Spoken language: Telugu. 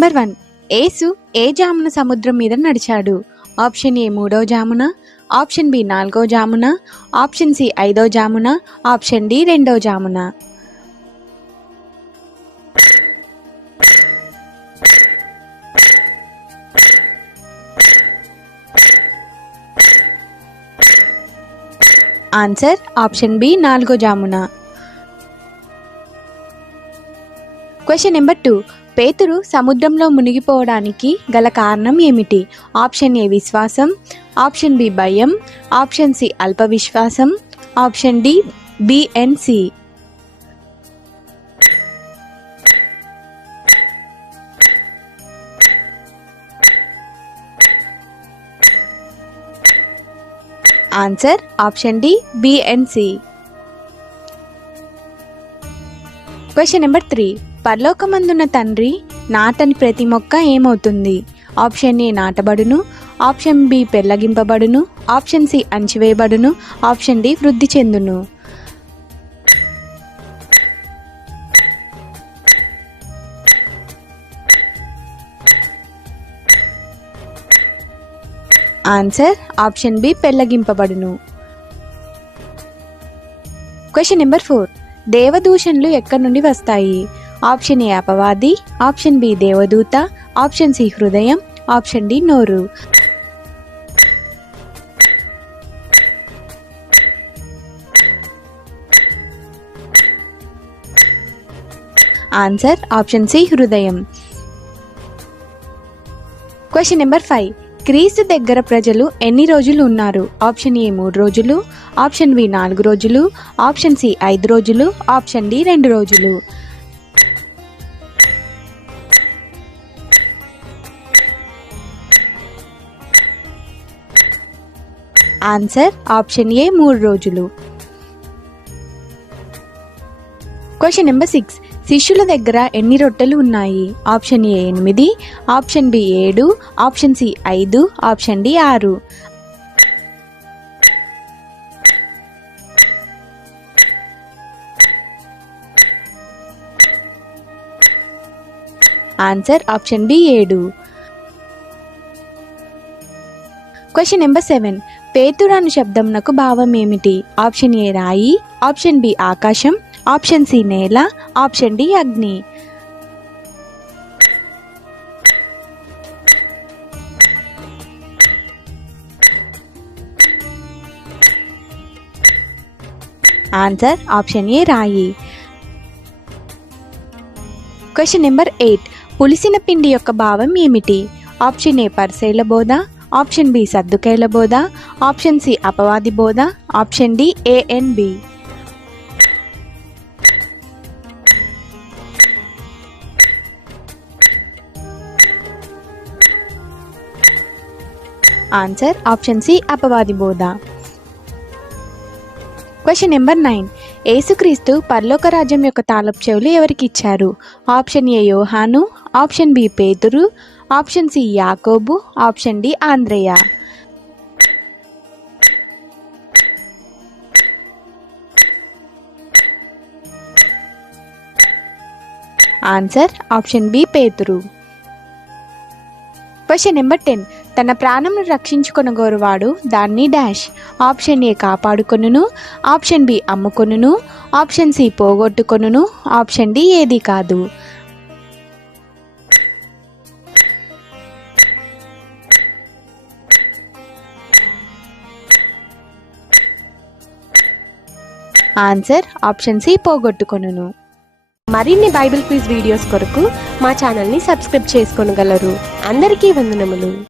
నెంబర్ వన్ ఏసు ఏ జామున సముద్రం మీద నడిచాడు? ఆప్షన్ ఏ మూడో జామున ఆప్షన్ బి నాలుగో జామున ఆప్షన్ సి ఐదో జామున ఆప్షన్ డి రెండో జామున. ఆన్సర్ ఆప్షన్ బి నాలుగో జామున. క్వశ్చన్ నెంబర్ టూ పేతురు సముద్రంలో మునిగిపోవడానికి గల కారణం ఏమిటి? ఆప్షన్ ఏ విశ్వాసం ఆప్షన్ బి భయం ఆప్షన్ సి అల్ప విశ్వాసం option D B and C answer option D B and C question number three. పరలోకమందున్న తండ్రి నాటని ప్రతి మొక్క ఏమవుతుంది? ఆప్షన్ ఏ నాటబడును ఆప్షన్ బి పెళ్ళగింపబడును ఆప్షన్ సి అంచివేయబడును ఆప్షన్ డి వృద్ధి చెందును. ఆన్సర్ ఆప్షన్ బి పెళ్ళగింపబడును క్వశ్చన్ నెంబర్ ఫోర్. దేవదూషణలు ఎక్కడి నుండి వస్తాయి? ఆప్షన్ ఏ అపవాది ఆప్షన్ బి దేవదూత ఆప్షన్ సి హృదయం ఆప్షన్ డి నోరు. ఆన్సర్ ఆప్షన్ సి హృదయం. Question number five. క్రీస్తు దగ్గర ప్రజలు ఎన్ని రోజులు ఉన్నారు? ఆప్షన్ ఏ మూడు రోజులు ఆప్షన్ బి నాలుగు రోజులు ఆప్షన్ సి ఐదు రోజులు ఆప్షన్ డి రెండు రోజులు. ఆన్సర్ ఆప్షన్ ఏ మూడు రోజులు. క్వశ్చన్ నెంబర్ సిక్స్ శిష్యుల దగ్గర ఎన్ని రొట్టెలు ఉన్నాయి? ఆప్షన్ ఏ ఎనిమిది. ఆప్షన్ బి ఏడు. ఆప్షన్ సి ఐదు. ఆప్షన్ డి ఆరు. ఆన్సర్ ఆప్షన్ బి ఏడు. క్వశ్చన్ నెంబర్ సెవెన్ పేతురాను శబ్దంనకు భావం ఏమిటి ఆప్షన్ ఏ రాయి ఆప్షన్ బి ఆకాశం ఆప్షన్ సి నేల ఆప్షన్ డి అగ్ని. ఆన్సర్ ఆప్షన్ ఏ రాయి. క్వశ్చన్ నెంబర్ ఎయిట్ పులిసిన పిండి యొక్క భావం ఏమిటి ఆప్షన్ ఏ పరిశైల బోధ. ఆప్షన్ బి సర్దుకేల బోధ ఆప్షన్ సి అపవాది బోధ option D A and B. Answer option C అపవాది బోధ. క్వశ్చన్ నెంబర్ నైన్ ఏసుక్రీస్తు పర్లోక రాజ్యం యొక్క తాలపు చెవులు ఎవరికి ఇచ్చారు? ఆప్షన్ ఏ యోహాను. ఆప్షన్ బి పేతురు. ఆప్షన్ సి యాకోబు ఆప్షన్ డి ఆంధ్రేయ ఆన్సర్ ఆప్షన్ బి పేతురు. Question number ten. తన ప్రాణంను రక్షించుకొనగోరువాడు దాన్ని డాష్. ఆప్షన్ ఏ కాపాడుకొనును ఆప్షన్ బి అమ్ముకొనును ఆప్షన్ సి పోగొట్టుకొనును ఆప్షన్ డి ఏది కాదు. ఆన్సర్ ఆప్షన్ సి పోగొట్టుకొనును. మరిన్ని బైబిల్ క్విజ్ వీడియోస్ కొరకు మా ఛానల్ని సబ్స్క్రైబ్ చేసుకొనగలరు అందరికీ వందనములు.